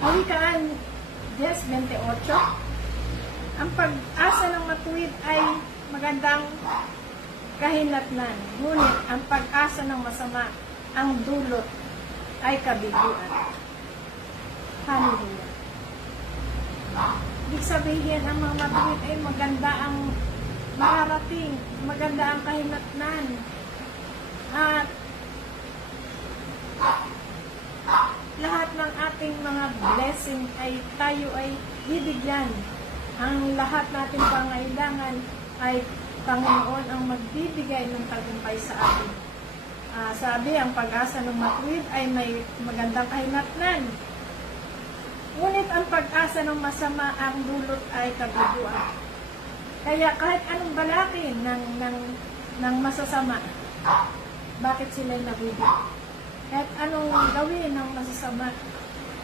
Kawikaan 10:28. Ang pag-asa ng matuwid ay magandang kahinatnan, ngunit ang pag-asa ng masama, ang dulot ay kabiguan. Hallelujah. Ibig sabihin, ang mga matuwid ay maganda ang mararating, maganda ang kahinatnan, at lahat ng ating mga blessing ay tayo ay bibigyan. Ang lahat nating pangailangan ay Panginoon ang magbibigay ng tagumpay sa atin. Sabi, ang pag-asa ng matuwid ay may magandang kahinatnan. Ngunit ang pag-asa ng masama, ang dulot ay kabiguan. Kaya kahit anong balakin ng masasama, bakit sila nabibig? Kahit anong gawin ng masasama,